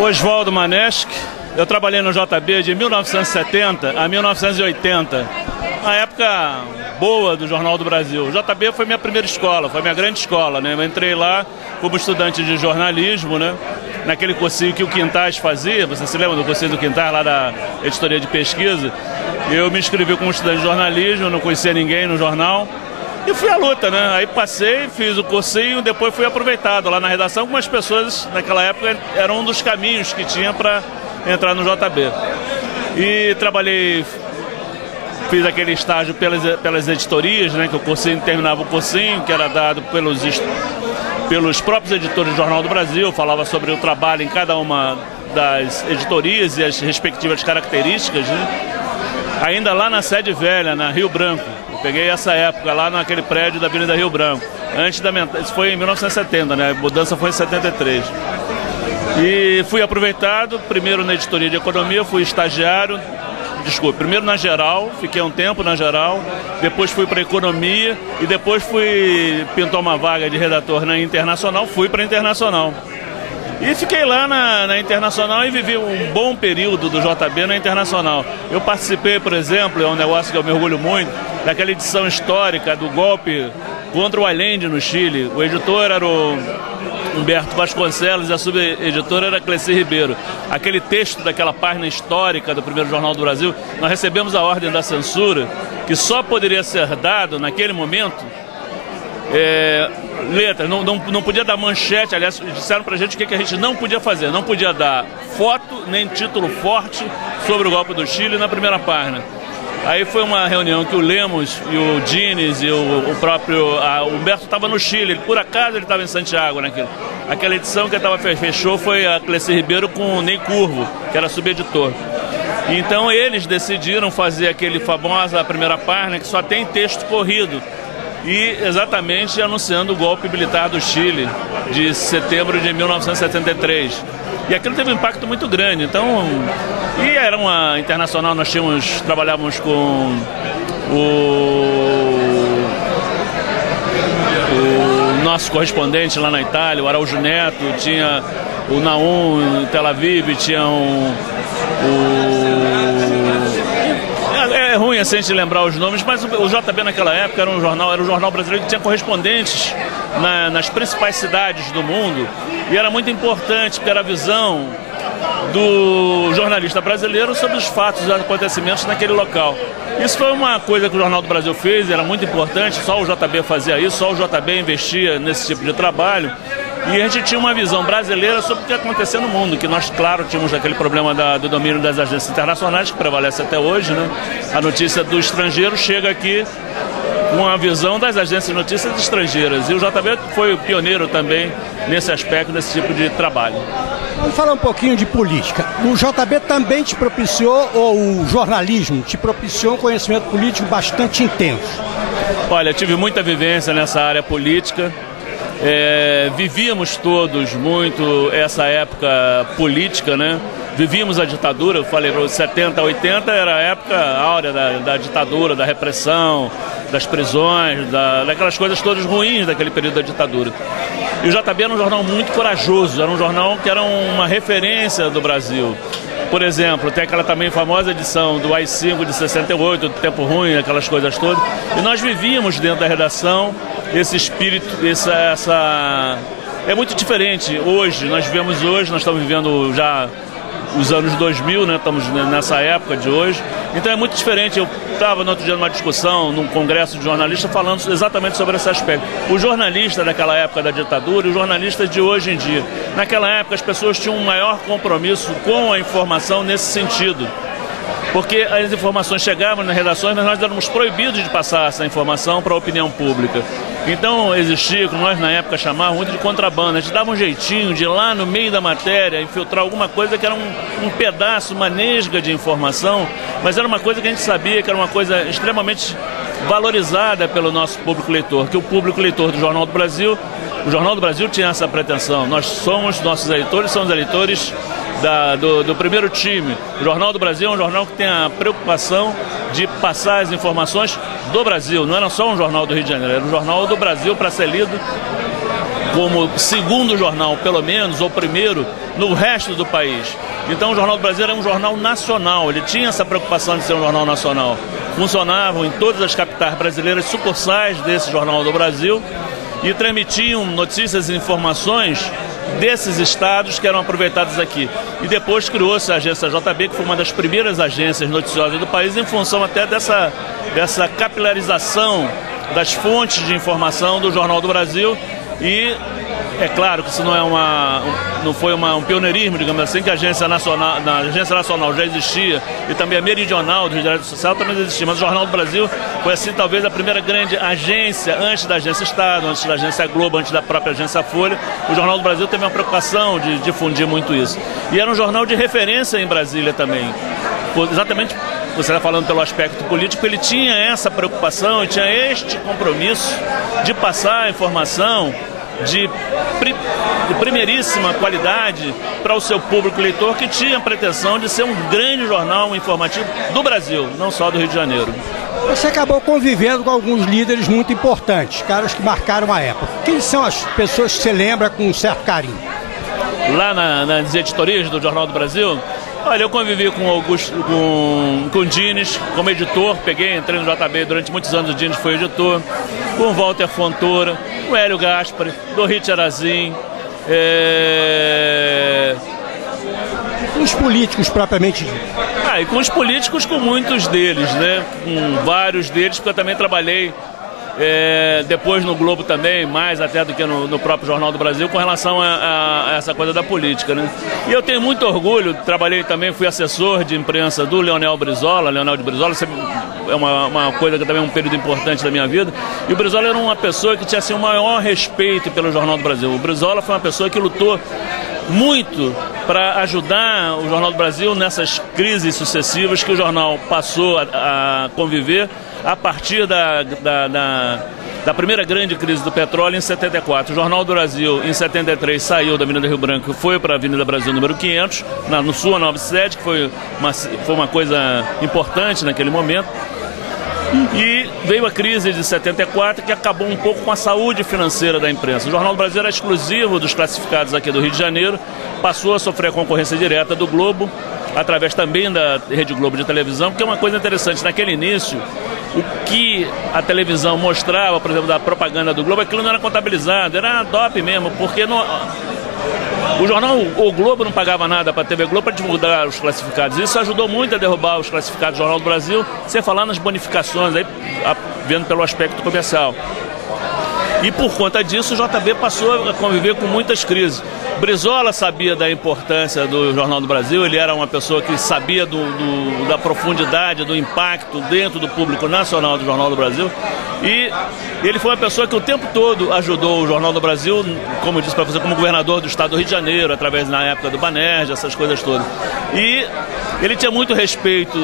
Oswaldo Maneschi. Eu trabalhei no JB de 1970 a 1980, na época boa do Jornal do Brasil. O JB foi minha primeira escola, foi minha grande escola, né? Eu entrei lá como estudante de jornalismo, né? Naquele cursinho que o Quintais fazia. Você se lembra do cursinho do Quintais, lá da editoria de pesquisa? Eu me inscrevi como estudante de jornalismo, não conhecia ninguém no jornal. E fui à luta, né? Aí passei, fiz o cursinho, depois fui aproveitado lá na redação. Algumas pessoas, naquela época, eram um dos caminhos que tinha para entrar no JB. E trabalhei, fiz aquele estágio pelas editorias, né? Que o cursinho terminava o cursinho, que era dado pelos próprios editores do Jornal do Brasil. Falava sobre o trabalho em cada uma das editorias e as respectivas características, né? Ainda lá na sede velha, na Rio Branco. Eu peguei essa época lá naquele prédio da Avenida Rio Branco. Isso foi em 1970, né? A mudança foi em 73. E fui aproveitado, primeiro na editoria de economia, fui estagiário, primeiro na geral, fiquei um tempo na geral, depois fui para economia e depois pintou uma vaga de redator na Internacional, fui para a Internacional. E fiquei lá na Internacional e vivi um bom período do JB na Internacional. Eu participei, por exemplo, é um negócio que eu me orgulho muito, daquela edição histórica do golpe contra o Allende no Chile. O editor era o Humberto Vasconcelos e a subeditora era Cleci Ribeiro. Aquele texto daquela página histórica do primeiro Jornal do Brasil, nós recebemos a ordem da censura, que só poderia ser dado naquele momento letra, não podia dar manchete. Aliás, disseram pra gente o que a gente não podia fazer. Não podia dar foto, nem título forte sobre o golpe do Chile na primeira página. Aí foi uma reunião que o Lemos e o Diniz e o próprio Humberto estava no Chile. Por acaso ele estava em Santiago naquilo. Aquela edição que fechou foi a Cleci Ribeiro com o Ney Curvo, que era subeditor. Então eles decidiram fazer aquele famosa primeira página que só tem texto corrido. E exatamente anunciando o golpe militar do Chile de setembro de 1973. E aquilo teve um impacto muito grande. Então, e era uma Internacional, nós trabalhávamos com o nosso correspondente lá na Itália, o Araújo Neto, tinha o Naum em Tel Aviv, tinha É ruim assim a gente lembrar os nomes, mas o JB naquela época era um jornal brasileiro que tinha correspondentes nas principais cidades do mundo, e era muito importante, porque era a visão do jornalista brasileiro sobre os fatos e os acontecimentos naquele local. Isso foi uma coisa que o Jornal do Brasil fez, era muito importante, só o JB fazia isso, só o JB investia nesse tipo de trabalho. E a gente tinha uma visão brasileira sobre o que acontecia no mundo, que nós, claro, tínhamos aquele problema do domínio das agências internacionais, que prevalece até hoje, né? A notícia do estrangeiro chega aqui com a visão das agências de notícias estrangeiras. E o JB foi o pioneiro também nesse aspecto, nesse tipo de trabalho. Vamos falar um pouquinho de política. O JB também te propiciou, ou o jornalismo te propiciou um conhecimento político bastante intenso? Olha, tive muita vivência nessa área política. Vivíamos todos muito essa época política, né? Vivíamos a ditadura, eu falei, 70, 80 era a época áurea da ditadura, da repressão, das prisões, daquelas coisas todas ruins daquele período da ditadura. E o JB era um jornal muito corajoso, era um jornal que era uma referência do Brasil. Por exemplo, tem aquela também famosa edição do AI-5 de 68, do Tempo Ruim, aquelas coisas todas. E nós vivíamos dentro da redação esse espírito, é muito diferente hoje. Nós estamos vivendo já os anos 2000, né? Estamos nessa época de hoje. Então é muito diferente. Eu estava no outro dia numa discussão, num congresso de jornalistas, falando exatamente sobre esse aspecto. O jornalista daquela época da ditadura e o jornalista de hoje em dia. Naquela época as pessoas tinham um maior compromisso com a informação nesse sentido. Porque as informações chegavam nas redações, mas nós éramos proibidos de passar essa informação para a opinião pública. Então existia, como nós na época chamávamos muito de contrabando. A gente dava um jeitinho de ir lá no meio da matéria, infiltrar alguma coisa que era um pedaço, uma nesga de informação, mas era uma coisa que a gente sabia que era uma coisa extremamente valorizada pelo nosso público leitor, que o público leitor do Jornal do Brasil, o Jornal do Brasil tinha essa pretensão. Nossos eleitores são os eleitores do primeiro time. O Jornal do Brasil é um jornal que tem a preocupação de passar as informações do Brasil. Não era só um jornal do Rio de Janeiro, era um jornal do Brasil para ser lido como segundo jornal, pelo menos, ou primeiro, no resto do país. Então o Jornal do Brasil era um jornal nacional, ele tinha essa preocupação de ser um jornal nacional. Funcionavam em todas as capitais brasileiras sucursais desse Jornal do Brasil e transmitiam notícias e informações desses estados que eram aproveitados aqui. E depois criou-se a agência JB, que foi uma das primeiras agências noticiosas do país, em função até dessa capilarização das fontes de informação do Jornal do Brasil. E é claro que isso não foi um pioneirismo, digamos assim, que a Agência Nacional já existia, e também a Meridional do Rio de Janeiro Social também existia, mas o Jornal do Brasil foi assim talvez a primeira grande agência, antes da Agência Estado, antes da Agência Globo, antes da própria Agência Folha. O Jornal do Brasil teve uma preocupação de difundir muito isso. E era um jornal de referência em Brasília também, exatamente. Você está falando pelo aspecto político, ele tinha essa preocupação e tinha este compromisso de passar a informação de primeiríssima qualidade para o seu público leitor, que tinha a pretensão de ser um grande jornal informativo do Brasil, não só do Rio de Janeiro. Você acabou convivendo com alguns líderes muito importantes, caras que marcaram a época. Quem são as pessoas que você lembra com um certo carinho? Lá nas editorias do Jornal do Brasil, olha, eu convivi com o Dines como editor, entrei no JB durante muitos anos, o Dines foi editor, com o Walter Fontoura, com o Hélio Gaspari, Dorit Arazin, com os políticos propriamente dito. E com os políticos, com muitos deles, né? Com vários deles, porque eu também trabalhei depois no Globo também, mais até do que no próprio Jornal do Brasil, com relação a essa coisa da política, né? E eu tenho muito orgulho, trabalhei também, fui assessor de imprensa do Leonel Brizola, Leonel de Brizola, é uma coisa que também é um período importante da minha vida, e o Brizola era uma pessoa que tinha assim, o maior respeito pelo Jornal do Brasil. O Brizola foi uma pessoa que lutou muito para ajudar o Jornal do Brasil nessas crises sucessivas que o jornal passou a conviver a partir da primeira grande crise do petróleo em 74. O Jornal do Brasil, em 73, saiu da Avenida Rio Branco e foi para a Avenida Brasil número 500, no sua nova sede, que foi uma coisa importante naquele momento. E veio a crise de 74, que acabou um pouco com a saúde financeira da imprensa. O Jornal do Brasil era exclusivo dos classificados aqui do Rio de Janeiro, passou a sofrer a concorrência direta do Globo, através também da Rede Globo de televisão, porque é uma coisa interessante, naquele início, o que a televisão mostrava, por exemplo, da propaganda do Globo, aquilo não era contabilizado, era DOP mesmo, porque o jornal, o Globo não pagava nada para a TV Globo para divulgar os classificados. Isso ajudou muito a derrubar os classificados do Jornal do Brasil, sem falar nas bonificações, aí, vendo pelo aspecto comercial. E por conta disso o JB passou a conviver com muitas crises. Brizola sabia da importância do Jornal do Brasil, ele era uma pessoa que sabia da profundidade, do impacto dentro do público nacional do Jornal do Brasil. E ele foi uma pessoa que o tempo todo ajudou o Jornal do Brasil, como eu disse para você, como governador do estado do Rio de Janeiro, através na época do Banerj, essas coisas todas. E ele tinha muito respeito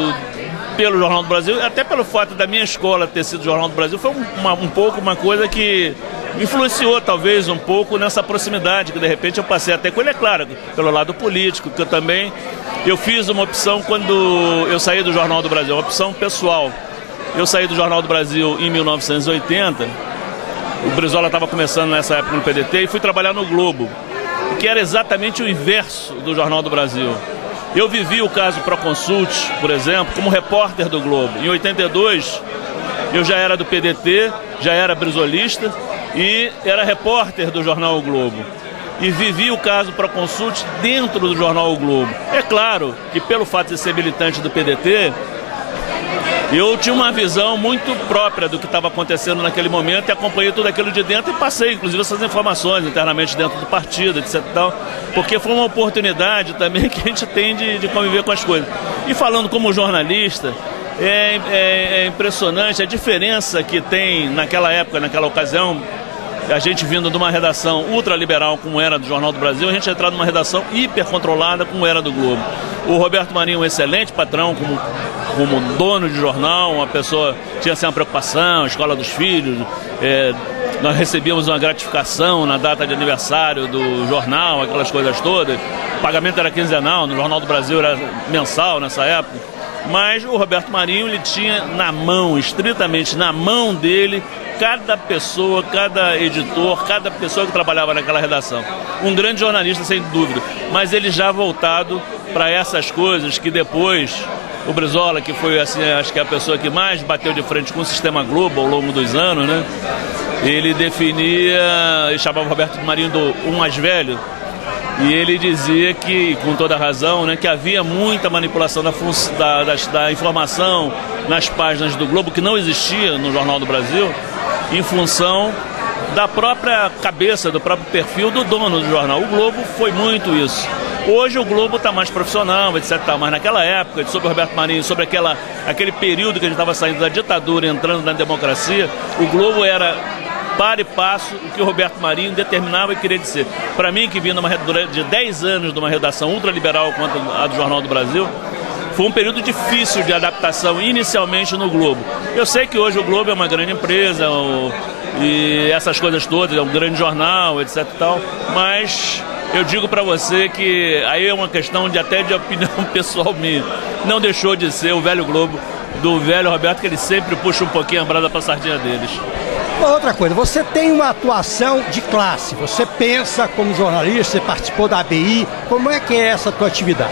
pelo Jornal do Brasil, até pelo fato da minha escola ter sido Jornal do Brasil, foi uma coisa que influenciou talvez um pouco nessa proximidade que de repente eu passei até com ele, é claro, pelo lado político, que eu fiz uma opção quando eu saí do Jornal do Brasil, uma opção pessoal. Eu saí do Jornal do Brasil em 1980, o Brizola estava começando nessa época no PDT, e fui trabalhar no Globo, que era exatamente o inverso do Jornal do Brasil. Eu vivi o caso Proconsult, por exemplo, como repórter do Globo. Em 82, eu já era do PDT, já era brizolista e era repórter do Jornal O Globo. E vivi o caso Proconsult dentro do Jornal O Globo. É claro que pelo fato de ser militante do PDT, eu tinha uma visão muito própria do que estava acontecendo naquele momento e acompanhei tudo aquilo de dentro e passei, inclusive, essas informações internamente dentro do partido, etc. Porque foi uma oportunidade também que a gente tem de conviver com as coisas. E falando como jornalista, é impressionante a diferença que tem naquela época, naquela ocasião, a gente vindo de uma redação ultraliberal como era do Jornal do Brasil, a gente entrar numa redação hipercontrolada como era do Globo. O Roberto Marinho, um excelente patrão, como dono de jornal, uma pessoa tinha assim, uma preocupação, escola dos filhos, nós recebíamos uma gratificação na data de aniversário do jornal, aquelas coisas todas. O pagamento era quinzenal, no Jornal do Brasil era mensal nessa época. Mas o Roberto Marinho, ele tinha na mão, estritamente na mão dele, cada pessoa, cada editor, cada pessoa que trabalhava naquela redação. Um grande jornalista, sem dúvida, mas ele já voltado para essas coisas que depois o Brizola, que foi, assim, acho que a pessoa que mais bateu de frente com o Sistema Globo ao longo dos anos, né? Ele definia, ele chamava o Roberto Marinho do um mais velho, e ele dizia que, com toda razão, né, que havia muita manipulação da informação nas páginas do Globo, que não existia no Jornal do Brasil, em função da própria cabeça, do próprio perfil do dono do jornal. O Globo foi muito isso. Hoje o Globo está mais profissional, etc. Mas naquela época, sobre o Roberto Marinho, sobre aquele período que a gente estava saindo da ditadura e entrando na democracia, o Globo era para e passo o que o Roberto Marinho determinava e queria dizer. Para mim, que vinha de 10 anos de uma redação ultraliberal quanto a do Jornal do Brasil, foi um período difícil de adaptação inicialmente no Globo. Eu sei que hoje o Globo é uma grande empresa e essas coisas todas, é um grande jornal, etc. e tal, mas eu digo para você que aí é uma questão até de opinião pessoal minha. Não deixou de ser o velho Globo do velho Roberto, que ele sempre puxa um pouquinho a brasa para a sardinha deles. Outra coisa, você tem uma atuação de classe, você pensa como jornalista, você participou da ABI, como é que é essa tua atividade?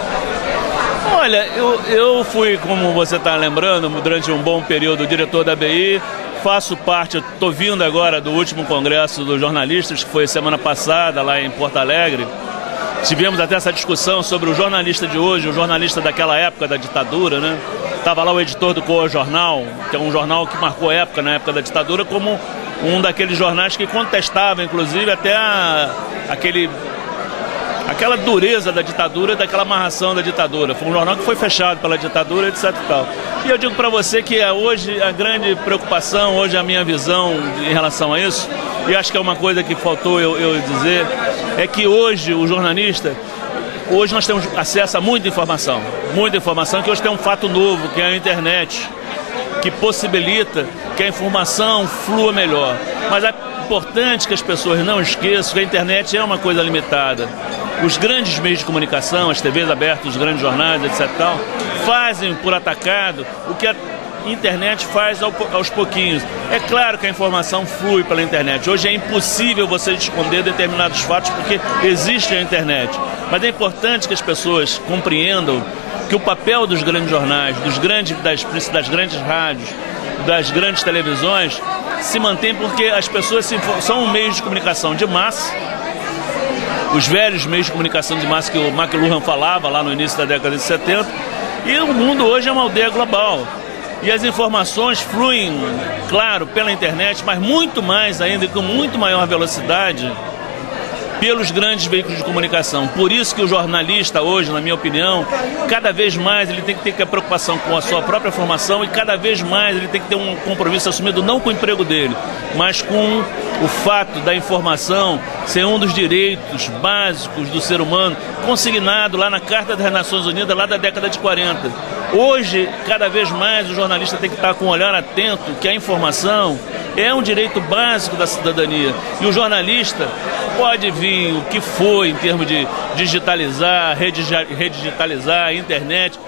Olha, eu fui, como você está lembrando, durante um bom período diretor da ABI, faço parte, estou vindo agora do último congresso dos jornalistas, que foi semana passada lá em Porto Alegre. Tivemos até essa discussão sobre o jornalista de hoje, o jornalista daquela época da ditadura, né? Estava lá o editor do Coa Jornal, que é um jornal que marcou época, na época da ditadura, como um daqueles jornais que contestava, inclusive, até aquela dureza da ditadura, daquela amarração da ditadura. Foi um jornal que foi fechado pela ditadura, etc. e tal. E eu digo para você que hoje a grande preocupação, hoje a minha visão em relação a isso, e acho que é uma coisa que faltou eu dizer, é que hoje o jornalista, hoje nós temos acesso a muita informação, que hoje tem um fato novo, que é a internet, que possibilita que a informação flua melhor. Mas é importante que as pessoas não esqueçam que a internet é uma coisa limitada. Os grandes meios de comunicação, as TVs abertas, os grandes jornais, etc. tal, fazem por atacado o que a internet faz aos pouquinhos. É claro que a informação flui pela internet. Hoje é impossível você esconder determinados fatos porque existe a internet. Mas é importante que as pessoas compreendam que o papel dos grandes jornais, das grandes rádios, das grandes televisões, se mantém porque as pessoas são meios de comunicação de massa, os velhos meios de comunicação de massa que o McLuhan falava lá no início da década de 70, e o mundo hoje é uma aldeia global. E as informações fluem, claro, pela internet, mas muito mais ainda, com muito maior velocidade, pelos grandes veículos de comunicação. Por isso que o jornalista hoje, na minha opinião, cada vez mais ele tem que ter a preocupação com a sua própria formação e cada vez mais ele tem que ter um compromisso assumido não com o emprego dele, mas com o fato da informação ser um dos direitos básicos do ser humano, consignado lá na Carta das Nações Unidas, lá da década de 40. Hoje, cada vez mais, o jornalista tem que estar com um olhar atento que a informação é um direito básico da cidadania. E o jornalista pode vir o que for em termos de digitalizar, redigitalizar, internet,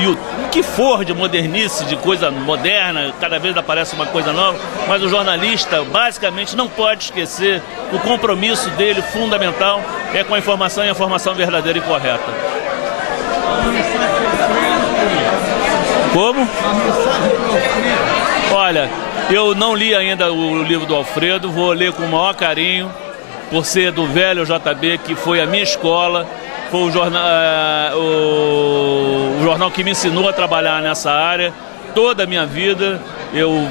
e o que for de modernice, de coisa moderna, cada vez aparece uma coisa nova, mas o jornalista basicamente não pode esquecer o compromisso dele fundamental é com a informação e a informação verdadeira e correta. Como? Olha, eu não li ainda o livro do Alfredo, vou ler com o maior carinho, por ser do velho JB, que foi a minha escola, foi o jornal que me ensinou a trabalhar nessa área. Toda a minha vida eu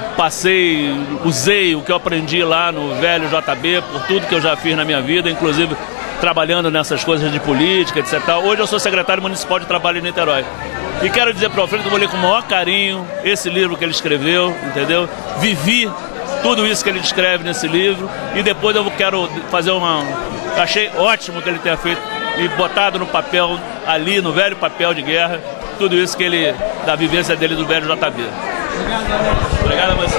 usei o que eu aprendi lá no velho JB, por tudo que eu já fiz na minha vida, inclusive trabalhando nessas coisas de política, etc. Hoje eu sou secretário municipal de trabalho em Niterói. E quero dizer para o Alfredo que eu vou ler com o maior carinho esse livro que ele escreveu, entendeu? Vivi tudo isso que ele descreve nesse livro e depois eu quero fazer Achei ótimo que ele tenha feito e botado no papel, ali no velho papel de guerra, tudo isso que ele, da vivência dele do velho JB. Obrigado a você.